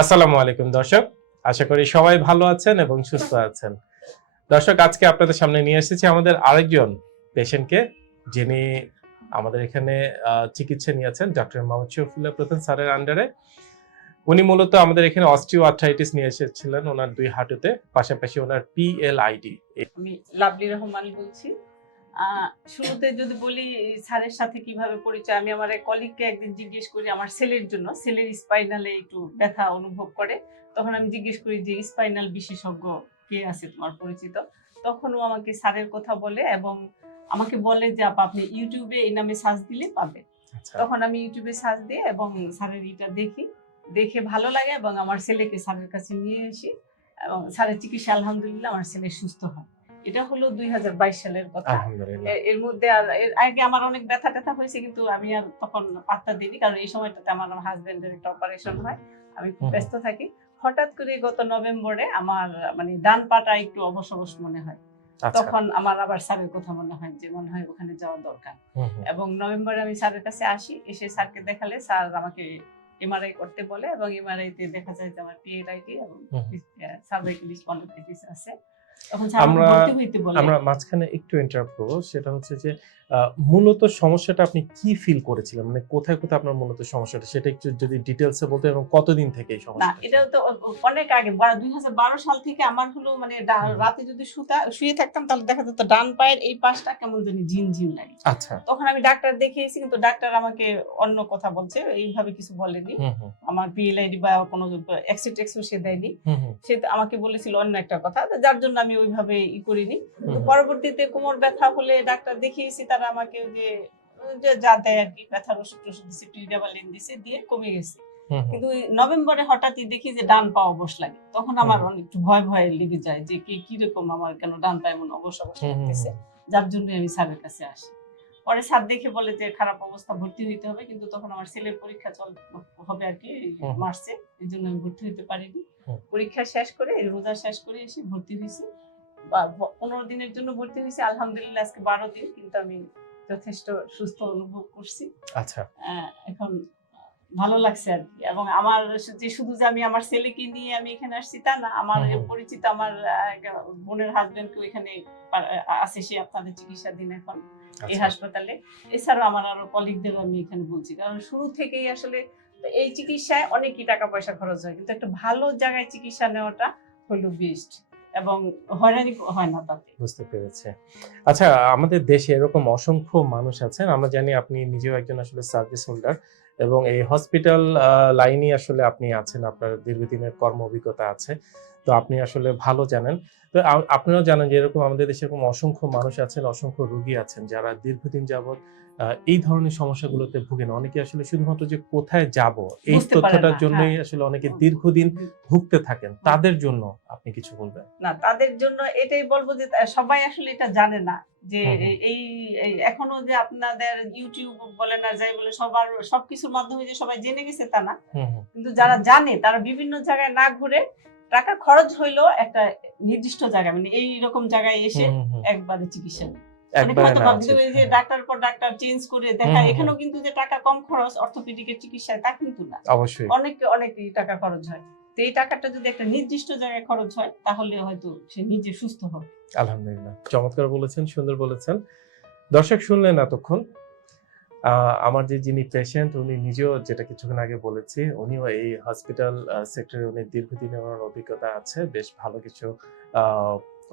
আসসালামু আলাইকুম, দর্শক। আশা করি সবাই ভালো আছেন এবং সুস্থ আছেন। দর্শক, আজকে আপনাদের সামনে নিয়ে এসেছি আমাদের আরেকজন পেশেন্টকে যিনি আমাদের এখানে চিকিৎসা নিয়েছেন, ডক্টর মোহাম্মদ শফিউল্লাহ প্রধান স্যারের আন্ডারে উনি মূলত আমাদের এখানে অস্টিও আর্থ্রাইটিস নিয়ে এসেছিলেন ওনার দুই হাঁটুতে, পাশাপাশি ওনার পিএলআইডি আমি লাভলি রহমান বলছি। শুরুতে যদি বলি স্যারের সাথে কীভাবে পরিচয় আমি আমার কলিগকে একদিন জিজ্ঞেস করি আমার ছেলের জন্য ছেলের স্পাইনালে একটু ব্যথা অনুভব করে তখন আমি জিজ্ঞেস করি যে স্পাইনাল বিশেষজ্ঞ কে আছে তোমার পরিচিত? তখন ও আমাকে স্যারের কথা বলে এবং আমাকে বলে যে আপা আপনি ইউটিউবে এই নামে সার্চ দিলে পাবে আচ্ছা। তখন আমি ইউটিউবে সার্চ দিই এবং স্যারের এটা দেখি। দেখে ভালো লাগে এবং আমার ছেলেকে স্যারের কাছে নিয়ে আসি এবং স্যারের চিকিৎসা আলহামদুলিল্লাহ আমার ছেলে সুস্থ হয়। এটা হলো দুই সালের কথা। এর মধ্যে আর এর আগে আমার অনেক ব্যথা ট্যাথা হয়েছে কিন্তু আমি আর তখন পাত্তা দিইনি কারণ এই সময়টাতে আমার হাজবেন্ডের একটা অপারেশন হয়। আমি ব্যস্ত থাকি। হঠাৎ করে গত নভেম্বরে আমার মানে ডান পাটা একটু অবশ অবশ মনে হয়। আচ্ছা। তখন আমার আবার স্যারের কথা মনে হয় যে মনে হয় ওখানে যাওয়া দরকার। এবং নভেম্বরে আমি স্যারের কাছে আসি এসে স্যারকে দেখালে স্যার আমাকে এমআরআই করতে বলে এবং এমআরআই তে দেখা যায় যে আমার পিএলআইটি এবং। সার্ভাইকাল স্পন্ডিলাইটিস আছে। আমরা- আমরা মাঝখানে একটু ইন্টারাপ্ট করব। সেটা হচ্ছে যে মূলত সমস্যাটা আপনি কি ফিল করেছিলেন? মানে কোথায় কোথায় আপনার মূলত সমস্যাটা? সেটা একটু যদি ডিটেলসে বলতে এবং কতদিন থেকে এই সমস্যা এটা তো অনেক আগে। দুই হাজার বারো সাল থেকে আমার হলো মানে রাতে যদি শুতা শুয়ে থাকতাম তাহলে দেখা যেত ডান পায়ের এই পাশটা কেমন জানি ঝিন ঝিন লাগে। আচ্ছা। তখন আমি ডাক্তার দেখিয়েছি কিন্তু ডাক্তার আমাকে অন্য কথা বলছে। এইভাবে কিছু বলেনি। আমার পিএলআইডি বা কোনো এক্সিট টেক্সও সে দেয়নি। সে আমাকে বলেছিল অন্য একটা কথা। যার জন্য আমি ওইভাবে ই করিনি। পরবর্তীতে কোমর ব্যথা হলে ডাক্তার দেখিয়েছি তারা আমাকে যে যা দেয় আর কি ব্যথার ওষুধ টষুধ দিছে প্রিডাবালিন দিছে দিয়ে কমে গেছে। কিন্তু নভেম্বরে হঠাৎই দেখি যে ডান পা অবশ লাগে। তখন আমার অনেক ভয় ভয় লেগে যায় যে কি কীরকম আমার কেন ডান পা এমন অবশ অবশ লাগতেছে? যার জন্য আমি স্যারের কাছে আসি। পরে স্যার দেখে বলে যে খারাপ অবস্থা ভর্তি হইতে হবে। কিন্তু তখন আমার ছেলের পরীক্ষা চল হবে আর কি মার্চে। এই জন্য আমি ভর্তি হইতে পারিনি। পরীক্ষা শেষ করে রোজা শেষ করে এসে ভর্তি হয়েছি পনেরো দিনের জন্য ভর্তি হয়েছি। আলহামদুলিল্লাহ আজকে বারো দিন কিন্তু আমি যথেষ্ট সুস্থ অনুভব করছি। আচ্ছা। এখন ভালো লাগছে আর কি। এবং আমার যে শুধু যে আমি আমার ছেলেকে নিয়ে আমি এখানে আসছি তা না আমার। পরিচিত আমার বোনের হাজবেন্ডকে এখানে আছে সে আপনাদের চিকিৎসাধীন এখন এই আচ্ছা। হাসপাতালে। এছাড়াও আমার আরও কলিগদের আমি এখানে বলছি। কারণ শুরু থেকেই আসলে এই চিকিৎসায় অনেকই টাকা পয়সা খরচ হয় কিন্তু একটা ভালো জায়গায় চিকিৎসা নেওয়াটা হলো বেস্ট এবং হয়রানি হয় না তাতে। বুঝতে পেরেছে। আচ্ছা আমাদের দেশে এরকম অসংখ্য মানুষ আছেন। আমরা জানি আপনি নিজেও একজন আসলে সার্ভিস হোল্ডার এবং এই হসপিটাল লাইনই আসলে আপনি আছেন। আপনার দীর্ঘদিনের কর্ম অভিজ্ঞতা আছে। তো আপনি আসলে ভালো জানেন। তো আপনারাও জানেন যে এরকম আমাদের দেশে এরকম অসংখ্য মানুষ আছেন অসংখ্য রোগী আছেন যারা দীর্ঘদিন যাবৎ এই ধরনের সমস্যাগুলোতে ভুগেন। অনেকে আসলে শুধুমাত্র যে কোথায় যাব এই তথ্যটার না, জন্যই হ্যাঁ। আসলে অনেকে দীর্ঘদিন ভুগতে থাকেন। তাদের জন্য আপনি কিছু বলবেন? না তাদের জন্য এটাই বলব যে সবাই আসলে এটা জানে না যে। এই- এখনও যে আপনাদের ইউটিউব বলেন আর যাই বলে সবার সবকিছুর মাধ্যমে যে সবাই জেনে গেছে তা না। কিন্তু যারা জানে তারা বিভিন্ন জায়গায় না ঘুরে টাকা খরচ হইল একটা নির্দিষ্ট জায়গা মানে এই রকম জায়গায় এসে। একবারে চিকিৎসা। নেয়। অনেক একবারে হয়তো না ভাবছে আছে, ওই যে হ্যাঁ। ডাক্তার পর ডাক্তার চেঞ্জ করে দেখা হুম হুম এখানেও কিন্তু যে টাকা কম খরচ অর্থোপেডিকের চিকিৎসায় তা কিন্তু না। অবশ্যই। অনেক অনেক টাকা খরচ হয়। তো এই টাকাটা যদি একটা নির্দিষ্ট জায়গায় খরচ হয় তাহলে হয়তো সে নিজে সুস্থ হবে। আলহামদুলিল্লাহ। চমৎকার বলেছেন সুন্দর বলেছেন। দর্শক শুনলেন এতক্ষণ। আমার যে যিনি পেশেন্ট উনি নিজেও যেটা কিছুক্ষণ আগে বলেছি, উনিও এই হসপিটাল সেক্টরে উনি দীর্ঘদিনের ওনার অভিজ্ঞতা আছে, বেশ ভালো কিছু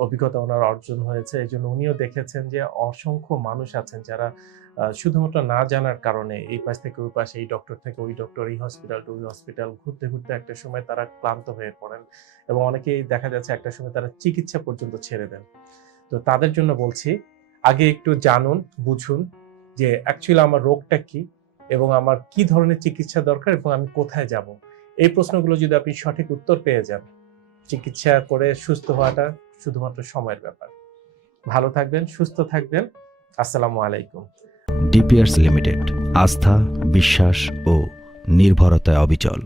অভিজ্ঞতা ওনার অর্জন হয়েছে। এই জন্য উনিও দেখেছেন যে অসংখ্য মানুষ আছেন যারা শুধুমাত্র না জানার কারণে এই পাশ থেকে ওই পাশে, এই ডক্টর থেকে ওই ডক্টর এই হসপিটাল টু ওই হসপিটাল ঘুরতে ঘুরতে একটা সময় তারা ক্লান্ত হয়ে পড়েন এবং অনেকেই দেখা যাচ্ছে একটা সময় তারা চিকিৎসা পর্যন্ত ছেড়ে দেন। তো তাদের জন্য বলছি, আগে একটু জানুন, বুঝুন যে অ্যাকচুয়ালি আমার রোগটা কি এবং আমার কি ধরনের চিকিৎসা দরকার এবং আমি কোথায় যাব? এই প্রশ্নগুলো যদি আপনি সঠিক উত্তর পেয়ে যান, চিকিৎসা করে সুস্থ হওয়াটা শুধুমাত্র সময়ের ব্যাপার। ভালো থাকবেন, সুস্থ থাকবেন। আসসালামু আলাইকুম। ডিপিয়ার্স লিমিটেড, আস্থা, বিশ্বাস ও নির্ভরতায় অবিচল।